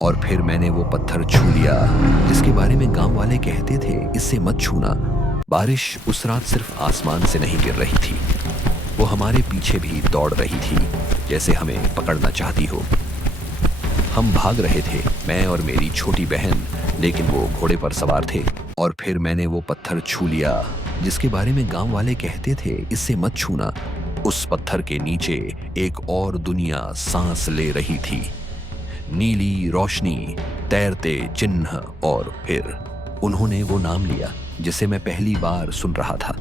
और फिर मैंने वो पत्थर छू लिया जिसके बारे में गांव वाले कहते थे इससे मत छूना। बारिश उस रात सिर्फ आसमान से नहीं गिर रही थी, वो हमारे पीछे भी दौड़ रही थी, जैसे हमें पकड़ना चाहती हो। हम भाग रहे थे, मैं और मेरी छोटी बहन, लेकिन वो घोड़े पर सवार थे। और फिर मैंने वो पत्थर छू लिया जिसके बारे में गांव वाले कहते थे इससे मत छूना। उस पत्थर के नीचे एक और दुनिया सांस ले रही थी, नीली रोशनी, तैरते चिन्ह। और फिर उन्होंने वो नाम लिया जिसे मैं पहली बार सुन रहा था।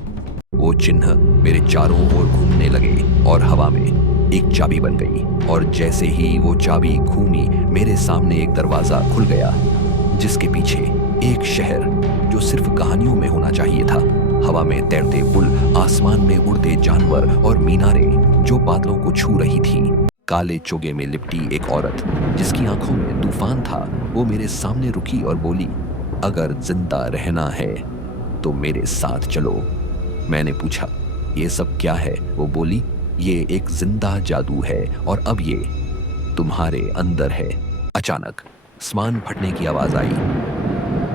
वो चिन्ह मेरे चारों ओर घूमने लगे और हवा में एक चाबी बन गई। और जैसे ही वो चाबी घूमी, मेरे सामने एक दरवाजा खुल गया जिसके पीछे एक शहर जो सिर्फ कहानियों में होना चाहिए था। हवा में तैरते पुल, आसमान में उड़ते जानवर और मीनारें जो बादलों को छू रही थी। काले चोगे में लिपटी एक औरत जिसकी आंखों में तूफान था, वो मेरे सामने रुकी और बोली, अगर जिंदा रहना है तो मेरे साथ चलो। मैंने पूछा, ये सब क्या है? वो बोली, ये एक जिंदा जादू है और अब ये तुम्हारे अंदर है। अचानक आसमान फटने की आवाज आई।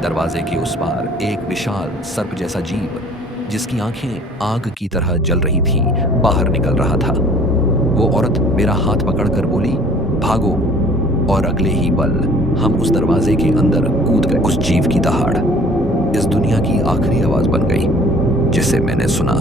दरवाजे के उस पार एक विशाल सर्प जैसा जीव जिसकी आंखें आग की तरह जल रही थी, बाहर निकल रहा था। वो औरत मेरा हाथ पकड़कर बोली, भागो। और अगले ही पल हम उस दरवाजे के अंदर कूद गए। उस जीव की दहाड़ इस दुनिया की आखिरी आवाज बन गई जिसे मैंने सुना।